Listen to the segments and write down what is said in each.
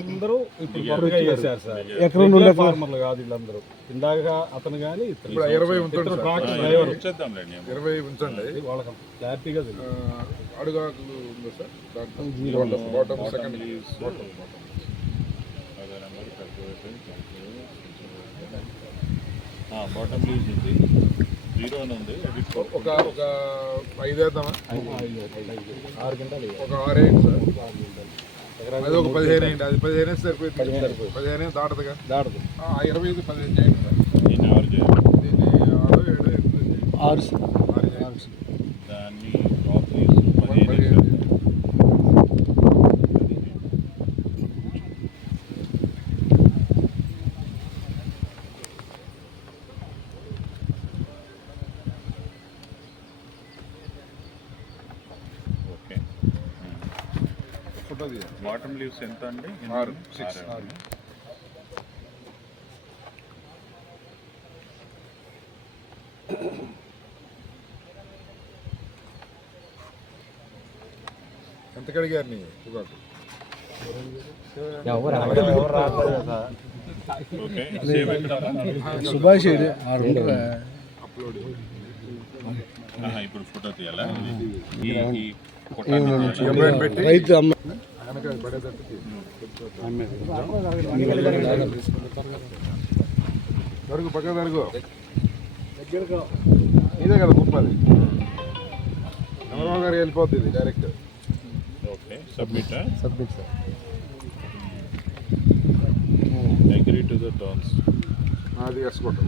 అందరూ ఇప్పుడు కొత్తగా చేశారు సార్. రెగ్యులర్ ఫార్మర్లు కాదు వీళ్ళందరూ. ఇందాక అతను కానీ 20 ఉంచండి సార్. ట్రాక్టర్ డ్రైవర్ 20 ఉంచండి. వాళ్ళకి క్లారిటీగా తెలియదు. అడుగాకులు ఉందా సార్? దాంట్లో బాటమ్ సెకండ్ బాటమ్ లీజ్ ఉంది, 0 అని ఉంది. ఒక 5 వేద్దామా? 6 గంటలు ఒక 6 వేయండి సార్. అది ఒక 15 వేయండి. అది 15 వేస్తే సరిపోతుంది. 15 దాటదుగా దాడదు. 25 15 చేయండి సార్. దీన్ని 6 చేయాలి. దీన్ని 6 7 6 దాన్ని టాప్ లీజ్ 15 15 ఓకే. ఫోటో తీయాలి. బాటమ్ లీవ్స్ ఎంత అండి? 6 ఎంత కడిగారు నీ పొగాకు? ఓకే. సేమ్ ఎక్కడ? సుభాష్ అప్లోడ్ ఇప్పుడు ఫోటో తీయాలా? ఈ కొట్టాలి. ఎంబ్రాయిడ్ పెట్టి రైతు అమ్మ వెనక పడేటట్టు తీయాలి. జరుగు పక్క జరుగు. ఇదే కదా 30. చంద్రబాబు గారికి వెళ్ళిపోద్ది ఇది direct. Okay. Submit. Submit sir. Agree to the terms. అది వేసుకోవటం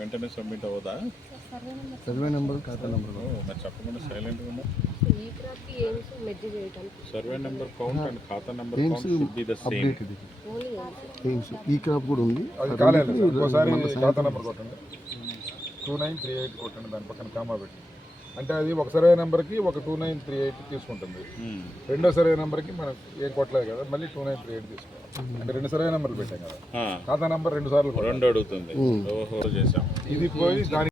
వెంటనే సబ్మిట్ అవ్వదా? సర్వే నెంబర్ ఖాతా నెంబర్ మరి చెప్పకుండా సైలెంట్గా ఉన్నా. చేయడానికి సర్వే నెంబర్ కౌంట్ అండ్ ఖాతా number count should be the same. ఈ క్రాప్ కూడా ఉంది. అది కాలేదు. ఇంకోసారి ఖాతా నెంబర్ కొట్టండి. 2938 కొట్టండి. దాని పక్కన కామా పెట్టి. అంటే అది ఒక సర్వే నెంబర్కి ఒక 2938 తీసుకుంటుంది. రెండో సర్వే నెంబర్కి మనం ఏం కొట్టలేదు కదా, మళ్ళీ 2938 తీసుకోవాలి. అంటే 2 సర్వే నెంబర్లు పెట్టాం కదా, ఖాతా నెంబర్ 2 సార్లు 2 అడుగుతుంది. ఓహో చేసాం. ఇది పోయి దాని